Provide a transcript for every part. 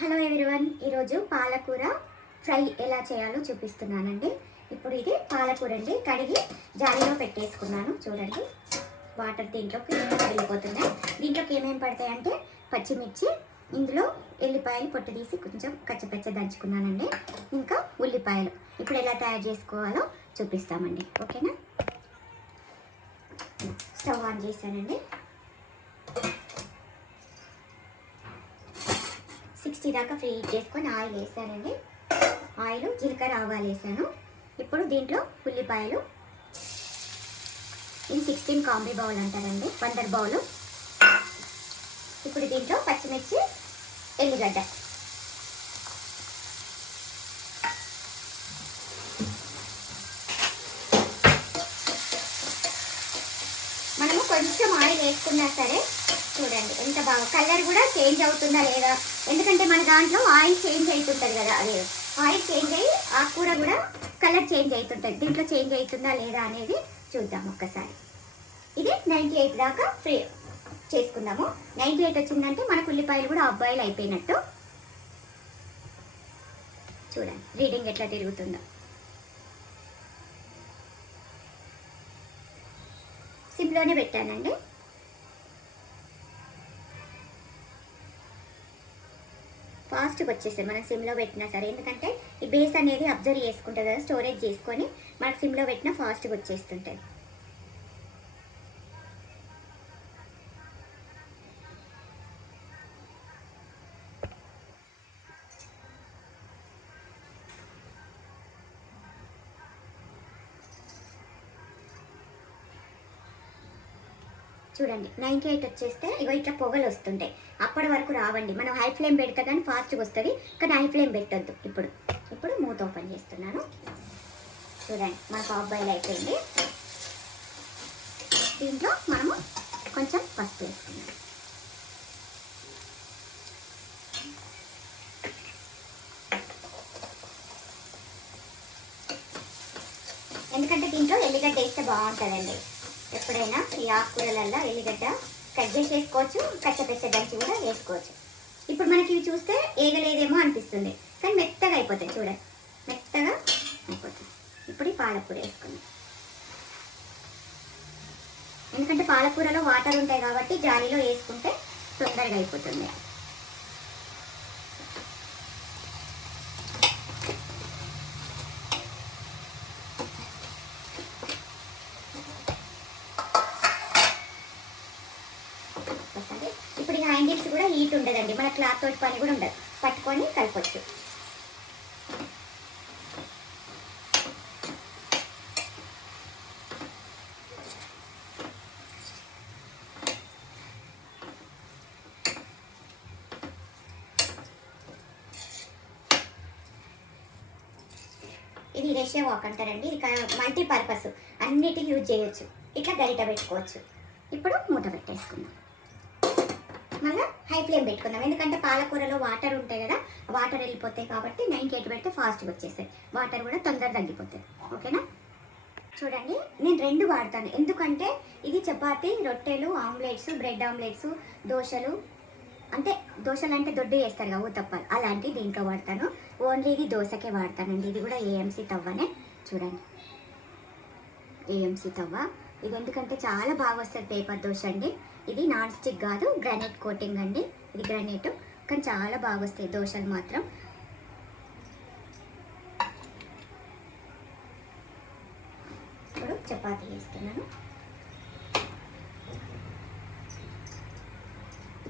Hello everyone, ఈరోజు పాలకూర fry ఎలా చేయాలో చూపిస్తున్నానండి. ఇప్పుడు ఇది పాలకూర అండి, కడిగి జాలీలో పెట్టేసుకున్నాను. చూడండి, వాటర్ దీంట్లోకి వెళ్ళిపోతున్నాయి. దీంట్లోకి ఏమేమి పడతాయంటే పచ్చిమిర్చి, ఇందులో ఎల్లిపాయలు పొట్టు తీసి కొంచెం కచ్చపచ్చ దంచుకున్నానండి, ఇంకా ఉల్లిపాయలు. ఇప్పుడు ఎలా తయారు చేసుకోవాలో చూపిస్తామండి, ఓకేనా. స్టవ్ ఆన్ చేశానండి. 60 దాకా ఫ్రై చేసుకొని ఆయిల్ వేసానండి. ఆయిల్, జీలకర్ర, ఆవాలు వేసాను. ఇప్పుడు దీంట్లో ఉల్లిపాయలు, ఇది 16 కాంబీ బౌల్ అంటారండి, వండర్ బౌల్. ఇప్పుడు దీంట్లో పచ్చిమిర్చి, ఎల్లిగడ్డ, మనము కొంచెం ఆయిల్ వేసుకున్నా సరే చూడండి ఎంత బాగా కలర్ కూడా చేంజ్ అవుతుందా లేదా, ఎందుకంటే మన దాంట్లో ఆయిల్ చేంజ్ అవుతుంటుంది కదా, అదే ఆయిల్ చేంజ్ అయ్యి ఆ కూర కూడా కలర్ చేంజ్ అవుతుంటుంది. దీంట్లో చేంజ్ అవుతుందా లేదా అనేది చూద్దాం ఒక్కసారి. ఇది 98 దాకా ఫ్రీ చేసుకుందాము. 98 వచ్చిందంటే మనకు ఉల్లిపాయలు కూడా బాయిల్ అయిపోయినట్టు. చూడండి రీడింగ్ ఎట్లా తిరుగుతుందో. సిమ్లోనే పెట్టానండి. ఫాస్ట్గా వచ్చేసాయి మనకు సిమ్లో పెట్టినా సరే, ఎందుకంటే ఈ బేస్ అనేది అబ్జర్వ్ చేసుకుంటుంది కదా, స్టోరేజ్ చేసుకొని మనకు సిమ్లో పెట్టినా ఫాస్ట్గా వచ్చేస్తుంటుంది. చూడండి 98 వచ్చేస్తే ఇగో ఇట్లా పొగలు వస్తుంటాయి. అప్పటి వరకు రావండి, మనం హై ఫ్లేమ్ పెడితే కానీ ఫాస్ట్గా వస్తుంది, కానీ హై ఫ్లేమ్ పెట్టొద్దు. ఇప్పుడు మూత ఓపెన్ చేస్తున్నాను. చూడండి మనకు హాఫ్ బాయిల్ అయిపోయింది. దీంట్లో మనము కొంచెం పసుపు వేసుకున్నాం. ఎందుకంటే దీంట్లో ఎల్లిగడ్డ వేస్తే బాగుంటుందండి. ఎప్పుడైనా ఈ ఆకుకూరలల్లో ఎల్లిగడ్డ కట్ చేసి వేసుకోవచ్చు, కచ్చపచ్చ దంచి కూడా వేసుకోవచ్చు. ఇప్పుడు మనకి ఇవి చూస్తే ఏగలేదేమో అనిపిస్తుంది, కానీ మెత్తగా అయిపోతాయి. చూడండి మెత్తగా అయిపోతాయి. ఇప్పుడు ఈ పాలకూర వేసుకుందాం. ఎందుకంటే పాలకూరలో వాటర్ ఉంటాయి కాబట్టి జాలీలో వేసుకుంటే తొందరగా అయిపోతుంది. ఇప్పుడు ఈ హ్యాండిల్స్ కూడా హీట్ ఉండదండి, మన క్లాత్ తోటి పని కూడా ఉండదు, పట్టుకొని కలపచ్చు. ఇది రేషియో వాక్ అంటారండి, ఇది మల్టీపర్పస్, అన్నిటికీ యూజ్ చేయొచ్చు. ఇట్లా గరిట పెట్టుకోవచ్చు. ఇప్పుడు మూత పెట్టేసుకుందాం. మళ్ళీ హై ఫ్లేమ్ పెట్టుకుందాం, ఎందుకంటే పాలకూరలో వాటర్ ఉంటాయి కదా, వాటర్ వెళ్ళిపోతాయి కాబట్టి 98 పెడితే ఫాస్ట్గా వచ్చేస్తాయి, వాటర్ కూడా తొందరగా తగ్గిపోతాయి. ఓకేనా. చూడండి నేను 2 వాడతాను, ఎందుకంటే ఇది చపాతీ, రొట్టెలు, ఆమ్లెట్స్, బ్రెడ్ ఆమ్లెట్స్, దోశలు అంటే దొడ్డు చేస్తారు కదా ఊతప్పాలు, అలాంటివి దీంట్లో వాడతాను. ఓన్లీ ఇది దోశకే వాడతానండి. ఇది కూడా ఏఎంసీ తవ్వనే. చూడండి ఏఎంసీ తవ్వ, ఇది ఎందుకంటే చాలా బాగా వస్తుంది పేపర్ దోశ అండి. ఇది నాన్ స్టిక్ కాదు, గ్రానైట్ కోటింగ్ అండి, ఇది గ్రానైట్, కానీ చాలా బాగా వస్తాయి దోశలు మాత్రం. ఇప్పుడు చపాతీ వేస్తున్నాను.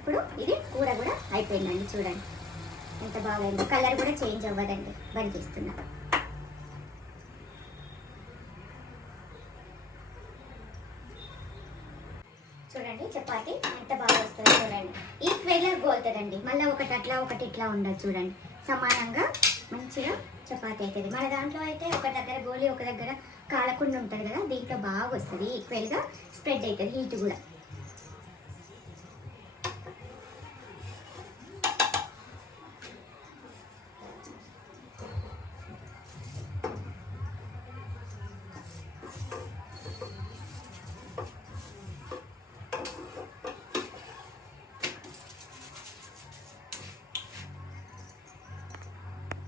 ఇప్పుడు ఇది కూర కూడా అయిపోయిందండి. చూడండి ఎంత బాగైందో, కలర్ కూడా చేంజ్ అవ్వదండి. బంద్ చేస్తున్నా. చూడండి చపాతీ ఎంత బాగా వస్తుంది. చూడండి ఈక్వల్గా గోలుతుందండి, మళ్ళీ ఒకటి అట్లా ఒకటి ఇట్లా ఉండదు. చూడండి సమానంగా మంచిగా చపాతీ అవుతుంది. మన దాంట్లో అయితే ఒక దగ్గర గోలి ఒక దగ్గర కాలకుండా ఉంటుంది కదా, దీంట్లో బాగా వస్తుంది, ఈక్వల్గా స్ప్రెడ్ అవుతుంది హీట్ కూడా.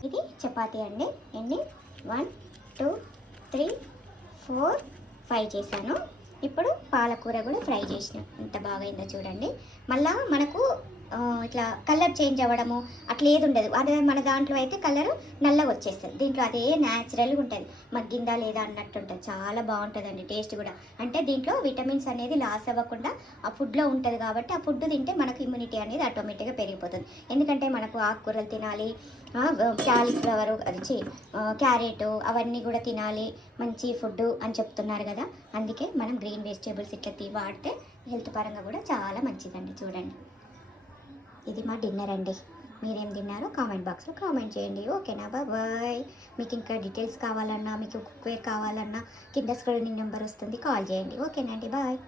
ఇది చపాతీ అండి. ఎన్ని 1 2 3 4 5 చేశాను. ఇప్పుడు పాలకూర కూడా ఫ్రై చేసిన, ఎంత బాగైందో చూడండి. మళ్ళా మనకు ఇట్లా కలర్ చేంజ్ అవ్వడము అట్లా ఏది ఉండదు. అదే మన దాంట్లో అయితే కలర్ నల్లగా వచ్చేస్తుంది, దీంట్లో అదే న్యాచురల్గా ఉంటుంది. మగ్గిందా లేదా అన్నట్టు ఉంటుంది. చాలా బాగుంటుందండి టేస్ట్ కూడా. అంటే దీంట్లో విటమిన్స్ అనేది లాస్ అవ్వకుండా ఆ ఫుడ్లో ఉంటుంది కాబట్టి ఆ ఫుడ్ తింటే మనకు ఇమ్యూనిటీ అనేది ఆటోమేటిక్గా పెరిగిపోతుంది. ఎందుకంటే మనకు ఆకుకూరలు తినాలి, క్యాలీఫ్లవర్ అది క్యారెట్ అవన్నీ కూడా తినాలి, మంచి ఫుడ్ అని చెప్తున్నారు కదా. అందుకే మనం గ్రీన్ వెజిటేబుల్స్ ఇట్లా వాడితే హెల్త్ పరంగా కూడా చాలా మంచిదండి. చూడండి, ఇది మా డిన్నర్ అండి. మీరేం తిన్నారో కామెంట్ బాక్స్లో కామెంట్ చేయండి. ఓకేనా, బాయ్. మీకు ఇంకా డీటెయిల్స్ కావాలన్నా, మీకు కుక్వేర్ కావాలన్నా కింద స్క్రోలింగ్ నెంబర్ వస్తుంది, కాల్ చేయండి. ఓకేనండి, బాయ్.